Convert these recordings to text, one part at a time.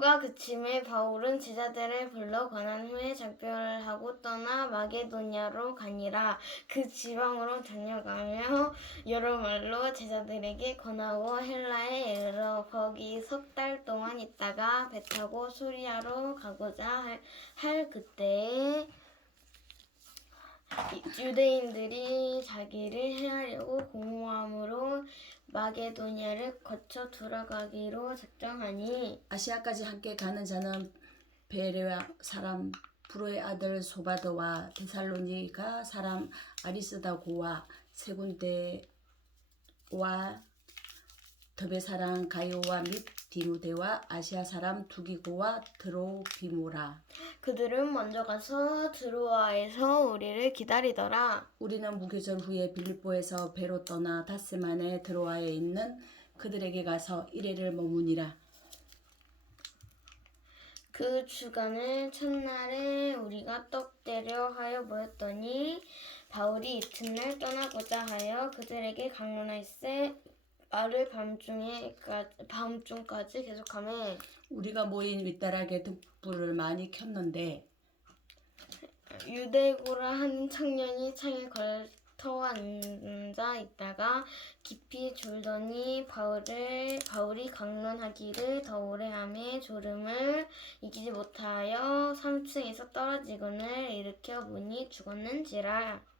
가 그침에 바울은 제자들을 불러 권한 후에 작별을 하고 떠나 마게도냐로 가니라. 그 지방으로 다녀가며 여러 말로 제자들에게 권하고 헬라에 이르러 거기 석 달 동안 있다가 배 타고 소리아로 가고자 할, 할 그때에 유대인들이 자기를 해하려고 공모함으로 마게도냐를 거쳐 돌아가기로 작정하니 아시아까지 함께 가는 자는 베레아 사람 브로의 아들 소바드와 데살로니가 사람 아리스다고와 세 군데와 더베 사람 가이오와 및 디모데와 아시아 사람 두기고와 드로비모라 그들은 먼저 가서 드로아에서 우리를 기다리더라. 우리는 무교절 후에 빌립보에서 배로 떠나 다스만의 드로아에 있는 그들에게 가서 이래를 머무니라 그 주간을 첫날에 우리가 떡대려 하여 모였더니 바울이 이튿날 떠나고자 하여 그들에게 강론할세 말을 밤중에 밤중까지 계속하매 우리가 모인 윗다락에 등불을 많이 켰는데 유대고라 한 청년이 창에 걸터 앉아 있다가 깊이 졸더니 바울을 바울이 강론하기를 더 오래 함에 졸음을 이기지 못하여 3층에서 떨어지곤을 일으켜 보니 죽었는지라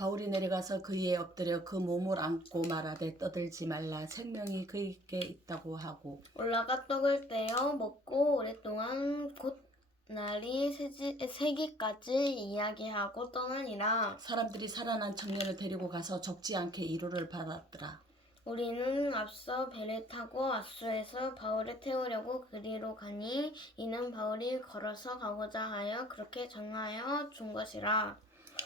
바울이 내려가서 그이에 엎드려 그 몸을 안고 말하되 떠들지 말라. 생명이 그에게 있다고 하고. 올라가 떡을 떼어 먹고 오랫동안 곧 날이 새지, 새기까지 이야기하고 떠나니라. 사람들이 살아난 청년을 데리고 가서 적지 않게 위로를 받았더라. 우리는 앞서 배를 타고 아수에서 바울을 태우려고 그리로 가니 이는 바울이 걸어서 가고자 하여 그렇게 정하여 준 것이라.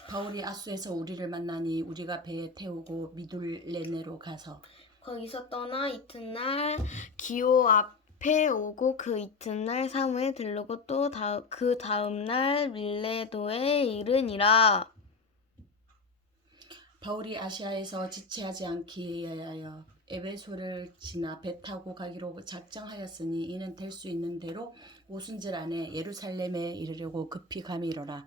바울이 아수에서 우리를 만나니 우리가 배에 태우고 미둘레네로 가서 거기서 떠나 이튿날 기오 앞에 오고 그 이튿날 사무에 들르고 또 그 다음날 밀레도에 이르니라. 바울이 아시아에서 지체하지 않기 위하여 에베소를 지나 배 타고 가기로 작정하였으니 이는 될 수 있는 대로 오순절 안에 예루살렘에 이르려고 급히 가미러라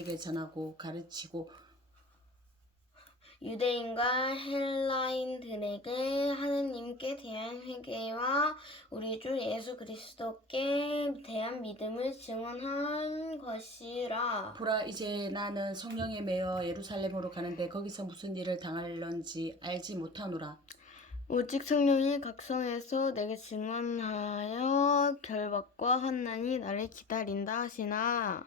에게 전하고 가르치고 유대인과 헬라인들에게 하느님께 대한 회개와 우리 주 예수 그리스도께 대한 믿음을 증언한 것이라. 보라 이제 나는 성령에 매여 예루살렘으로 가는데 거기서 무슨 일을 당할런지 알지 못하노라 오직 성령이 각성해서 내게 증언하여 결박과 환난이 나를 기다린다 하시나.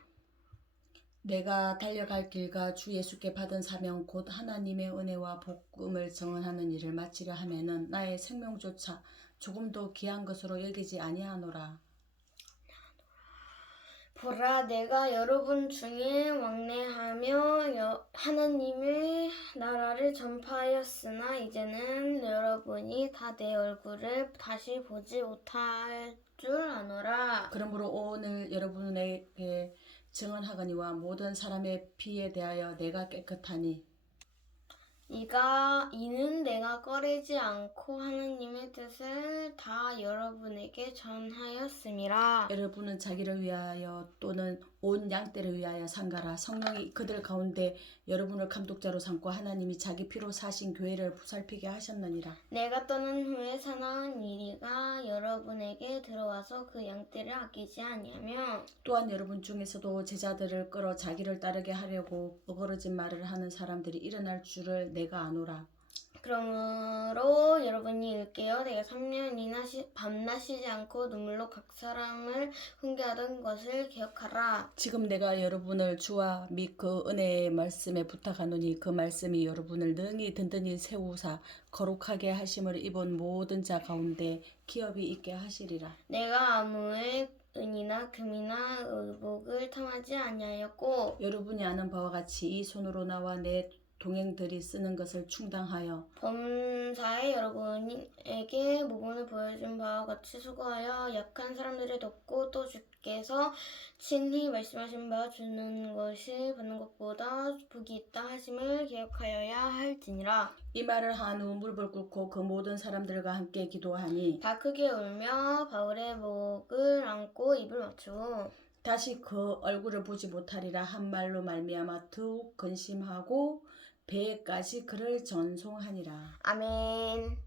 내가 달려갈 길과 주 예수께 받은 사명 곧 하나님의 은혜와 복음을 정언하는 일을 마치려 하면은 나의 생명조차 조금도 귀한 것으로 여기지 아니하노라. 보라, 내가 여러분 중에 왕래하며 여- 하나님의 나라를 전파하였으나 이제는 여러분이 다 내 얼굴을 다시 보지 못할 줄 아노라. 그러므로 오늘 여러분에게 증언하거니와 모든 사람의 피에 대하여 내가 깨끗하니 이가 이는 내가 꺼리지 않고 하나님의 뜻을 다 여러분에게 전하였음이라. 여러분은 자기를 위하여 또는 온 양떼를 위하여 상가라. 성령이 그들 가운데 여러분을 감독자로 삼고 하나님이 자기 피로 사신 교회를 부살피게 하셨느니라. 내가 떠난 후에 사나운 이리가 여러분에게 들어와서 그 양떼를 아끼지 아니하며 또한 여러분 중에서도 제자들을 끌어 자기를 따르게 하려고 어거러진 말을 하는 사람들이 일어날 줄을 내가 아노라 그러므로 여러분이 읽게요. 내가 3년이나 시, 밤낮 쉬지 않고 눈물로 각 사람을 훈계하던 것을 기억하라. 지금 내가 여러분을 주와 및 그 은혜의 말씀에 부탁하노니 그 말씀이 여러분을 능히 든든히 세우사 거룩하게 하심을 입은 모든 자 가운데 기업이 있게 하시리라. 내가 아무의 은이나 금이나 의복을 탐하지 아니하였고 여러분이 아는 바와 같이 이 손으로 나와 내 동행들이 쓰는 것을 충당하여 범사에 여러분에게 모범을 보여준 바와 같이 수고하여 약한 사람들을 돕고 또 주께서 친히 말씀하신 바 주는 것이 받는 것보다 복이 있다 하심을 기억하여야 할지니라. 이 말을 한 후 무릎을 꿇고 그 모든 사람들과 함께 기도하니 다 크게 울며 바울의 목을 안고 입을 맞추고 다시 그 얼굴을 보지 못하리라 한 말로 말미암아 더욱 근심하고 배에까지 그를 전송하니라. 아멘.